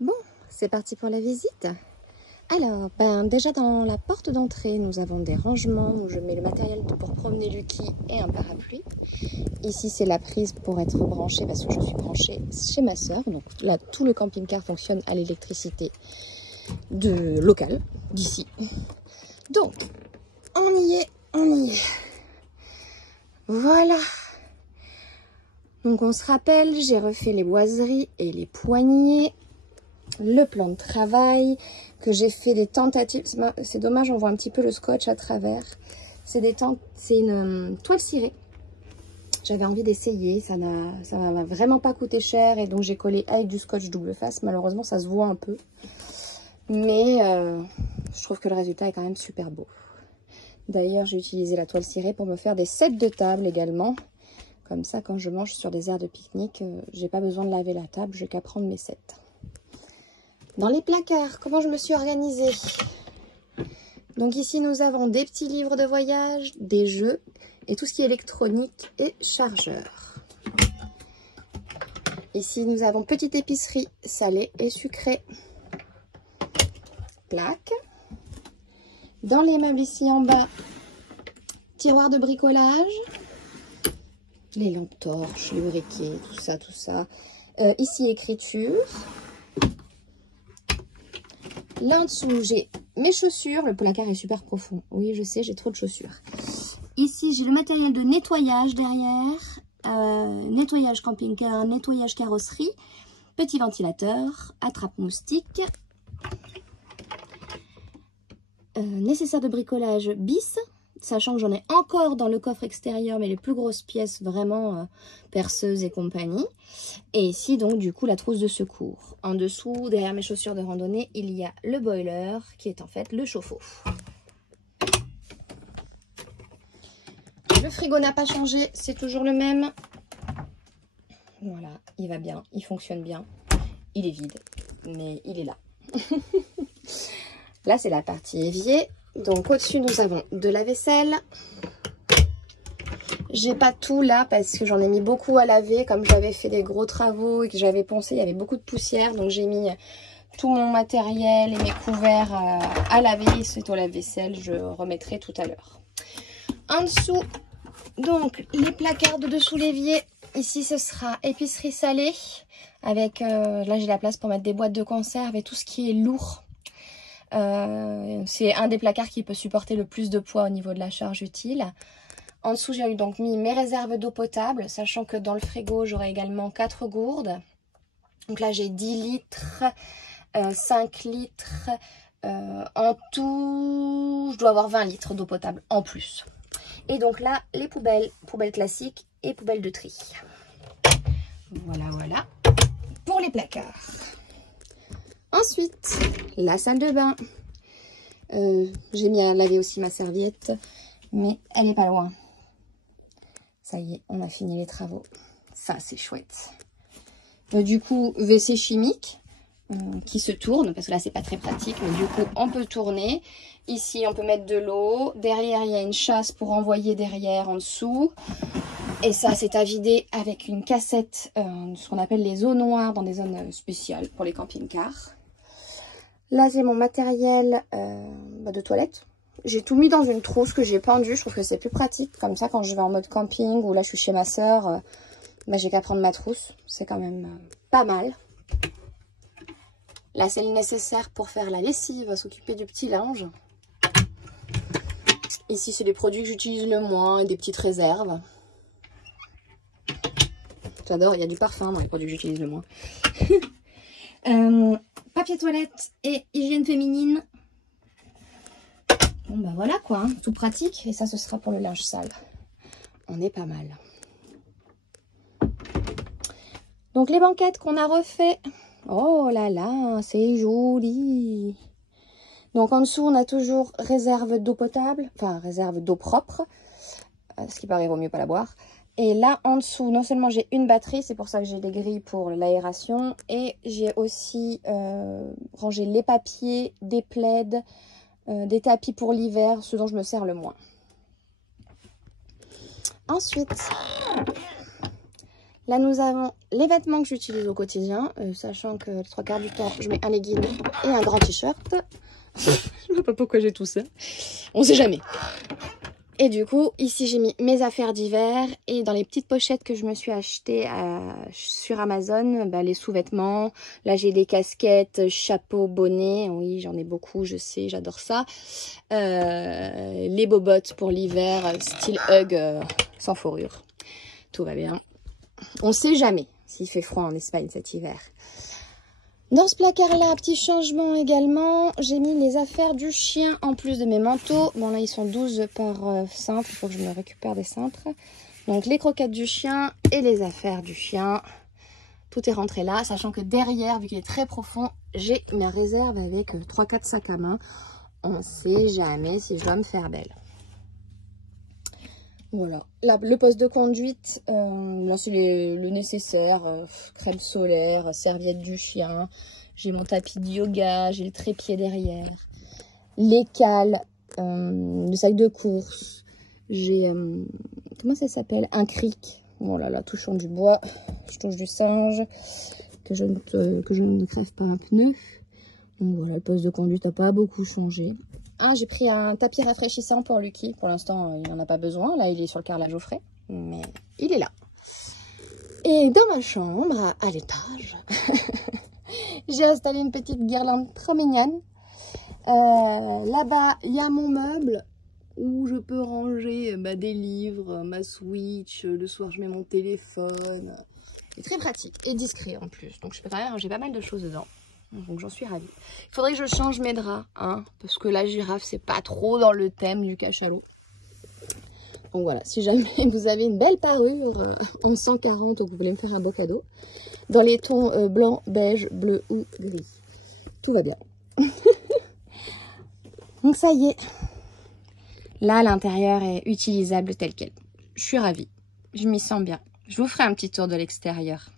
Bon, c'est parti pour la visite. Alors, déjà dans la porte d'entrée, nous avons des rangements où je mets le matériel pour promener Lucky et un parapluie. Ici, c'est la prise pour être branchée parce que je suis branchée chez ma sœur. Donc là, tout le camping-car fonctionne à l'électricité locale, d'ici. Donc, on y est, on y est. Voilà. Donc on se rappelle, j'ai refait les boiseries et les poignées. Le plan de travail, que j'ai fait des tentatives. C'est dommage, on voit un petit peu le scotch à travers. C'est une toile cirée. J'avais envie d'essayer, ça m'a vraiment pas coûté cher et donc j'ai collé avec du scotch double face. Malheureusement, ça se voit un peu. Mais je trouve que le résultat est quand même super beau. D'ailleurs, j'ai utilisé la toile cirée pour me faire des sets de table également. Comme ça, quand je mange sur des aires de pique-nique, j'ai pas besoin de laver la table, j'ai qu'à prendre mes sets. Dans les placards, comment je me suis organisée? Donc ici, nous avons des petits livres de voyage, des jeux et tout ce qui est électronique et chargeur. Ici, nous avons petite épicerie salée et sucrée. Plaque. Dans les meubles ici en bas, tiroir de bricolage. Les lampes torches, les briquets, tout ça, tout ça. Ici, écriture. Là en dessous, j'ai mes chaussures. Le placard est super profond. Oui, je sais, j'ai trop de chaussures. Ici, j'ai le matériel de nettoyage derrière. Nettoyage camping-car, nettoyage carrosserie. Petit ventilateur, attrape-moustique. Nécessaire de bricolage bis. Sachant que j'en ai encore dans le coffre extérieur, mais les plus grosses pièces, vraiment perceuses et compagnie. Et ici, donc, du coup, la trousse de secours. En dessous, derrière mes chaussures de randonnée, il y a le boiler, qui est en fait le chauffe-eau. Le frigo n'a pas changé, c'est toujours le même. Voilà, il va bien, il fonctionne bien. Il est vide, mais il est là. Là, c'est la partie évier. Donc au-dessus, nous avons de la vaisselle. J'ai pas tout là parce que j'en ai mis beaucoup à laver. Comme j'avais fait des gros travaux et que j'avais poncé, il y avait beaucoup de poussière. Donc j'ai mis tout mon matériel et mes couverts à laver. C'est au lave-vaisselle, je remettrai tout à l'heure. En dessous, donc les placards de dessous l'évier. Ici, ce sera épicerie salée. Avec, là j'ai la place pour mettre des boîtes de conserve et tout ce qui est lourd. C'est un des placards qui peut supporter le plus de poids au niveau de la charge utile. En dessous, j'ai donc mis mes réserves d'eau potable, sachant que dans le frigo, j'aurai également 4 gourdes. Donc là, j'ai 10 litres, 5 litres. En tout, je dois avoir 20 litres d'eau potable en plus. Et donc là, les poubelles classiques et poubelles de tri. Voilà, voilà. Pour les placards. Ensuite, la salle de bain. J'ai mis à laver aussi ma serviette, mais elle n'est pas loin. Ça y est, on a fini les travaux. Ça, c'est chouette. Du coup, WC chimique qui se tourne, parce que là, c'est pas très pratique, mais du coup, on peut tourner. Ici, on peut mettre de l'eau. Derrière, il y a une chasse pour envoyer derrière en dessous. Et ça, c'est à vider avec une cassette, ce qu'on appelle les eaux noires dans des zones spéciales pour les camping-cars. Là, j'ai mon matériel de toilette. J'ai tout mis dans une trousse que j'ai pendue. Je trouve que c'est plus pratique. Comme ça, quand je vais en mode camping ou là, je suis chez ma soeur, j'ai qu'à prendre ma trousse. C'est quand même pas mal. Là, c'est le nécessaire pour faire la lessive, s'occuper du petit linge. Ici, c'est les produits que j'utilise le moins et des petites réserves. J'adore, il y a du parfum dans les produits que j'utilise le moins. Papier toilette et hygiène féminine. Bon bah voilà quoi, hein, tout pratique. Et ça, ce sera pour le linge sale. On est pas mal. Donc les banquettes qu'on a refait. Oh là là, c'est joli. Donc en dessous, on a toujours réserve d'eau potable. Enfin, réserve d'eau propre. Ce qui paraît, vaut mieux pas la boire. Et là, en dessous, non seulement j'ai une batterie, c'est pour ça que j'ai des grilles pour l'aération. Et j'ai aussi rangé les papiers, des plaids, des tapis pour l'hiver, ce dont je me sers le moins. Ensuite, Là, nous avons les vêtements que j'utilise au quotidien, sachant que les 3/4 du temps, je mets un legging et un grand t-shirt. Je ne sais pas pourquoi j'ai tout ça. On sait jamais. Et du coup, ici, j'ai mis mes affaires d'hiver. Et dans les petites pochettes que je me suis achetées sur Amazon, bah, les sous-vêtements. Là, j'ai des casquettes, chapeaux, bonnets. Oui, j'en ai beaucoup, je sais, j'adore ça. Les bobottes pour l'hiver, style Hug, sans fourrure. Tout va bien. On sait jamais s'il fait froid en Espagne cet hiver. Dans ce placard-là, petit changement également, j'ai mis les affaires du chien en plus de mes manteaux. Bon là, ils sont 12 par cintre, il faut que je me récupère des cintres. Donc les croquettes du chien et les affaires du chien. Tout est rentré là, sachant que derrière, vu qu'il est très profond, j'ai ma réserve avec 3-4 sacs à main. On ne sait jamais si je dois me faire belle. Voilà, là, le poste de conduite, là c'est le nécessaire, crème solaire, serviette du chien, j'ai mon tapis de yoga, j'ai le trépied derrière, les cales, le sac de course, j'ai, comment ça s'appelle, un cric, voilà, là, touchant du bois, je touche du singe, que je ne crève pas un pneu, donc voilà, le poste de conduite n'a pas beaucoup changé. Ah, j'ai pris un tapis rafraîchissant pour Lucky. Pour l'instant, il n'en a pas besoin. Là, il est sur le carrelage au frais. Mais il est là. Et dans ma chambre, à l'étage, j'ai installé une petite guirlande trop mignonne. Là-bas, il y a mon meuble où je peux ranger des livres, ma Switch. Le soir, je mets mon téléphone. C'est très pratique et discret en plus. Donc, je peux quand même ranger pas mal de choses dedans. Donc j'en suis ravie. Il faudrait que je change mes draps, hein, parce que la girafe, c'est pas trop dans le thème du cachalot. Donc voilà, si jamais vous avez une belle parure en 140 ou que vous voulez me faire un beau cadeau, dans les tons blanc, beige, bleu ou gris, tout va bien. Donc ça y est. Là, l'intérieur est utilisable tel quel. Je suis ravie. Je m'y sens bien. Je vous ferai un petit tour de l'extérieur.